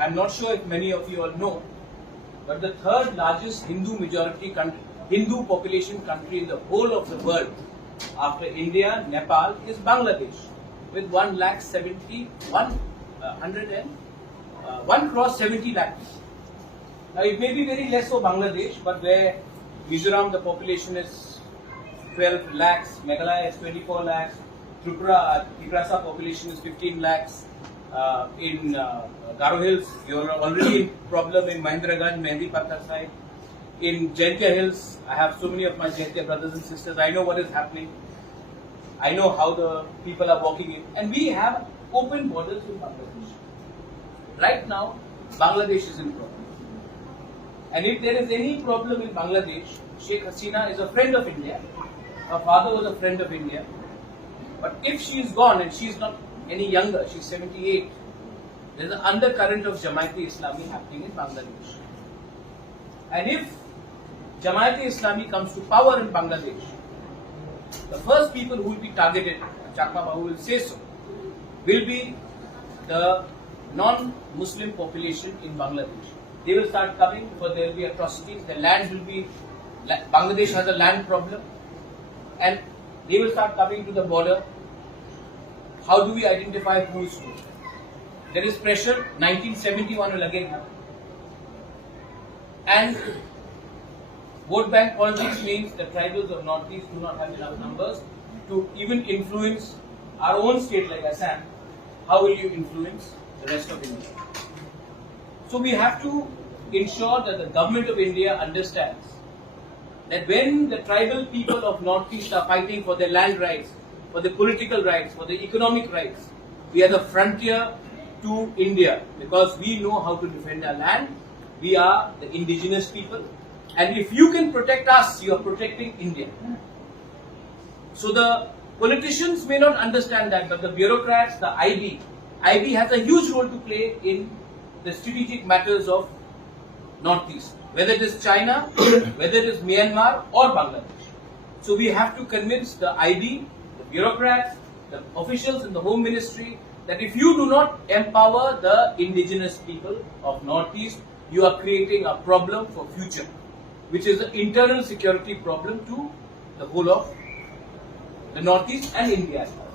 I'm not sure if many of you all know, but the third largest Hindu population country in the whole of the world after India, Nepal is Bangladesh with 1 crore 70 lakh. Now it may be very less for Bangladesh, but where Mizoram the population is 12 lakhs, Meghalaya is 24 lakhs, Triprasa population is 15 lakhs. In Garo Hills, you are already in problem in Mahendraganj, Mehndi Pathar side. In Jaintia Hills, I have so many of my Jaintia brothers and sisters. I know what is happening. I know how the people are walking in. And we have open borders with Bangladesh. Right now, Bangladesh is in problem. And if there is any problem in Bangladesh, Sheikh Hasina is a friend of India. Her father was a friend of India. But if she is gone and she is not any younger, she's 78, there is an undercurrent of Jamaat-e-Islami happening in Bangladesh. And if Jamaat-e-Islami comes to power in Bangladesh, the first people who will be targeted, Chakma Babu will say so, will be the non-Muslim population in Bangladesh. They will start coming because there will be atrocities, the land will be, Bangladesh has a land problem, and they will start coming to the border. How do we identify who is who? There is pressure, 1971 will again happen. And vote bank politics means the tribals of Northeast do not have enough numbers to even influence our own state like Assam. How will you influence the rest of India? So we have to ensure that the government of India understands that when the tribal people of Northeast are fighting for their land rights, for the political rights, for the economic rights, we are the frontier to India because we know how to defend our land. We are the indigenous people. And if you can protect us, you are protecting India. So the politicians may not understand that, but the bureaucrats, the IB has a huge role to play in the strategic matters of Northeast, whether it is China, whether it is Myanmar or Bangladesh. So we have to convince the IB, the bureaucrats, the officials in the Home Ministry that if you do not empower the indigenous people of Northeast, you are creating a problem for future, which is an internal security problem to the whole of the Northeast and India as well.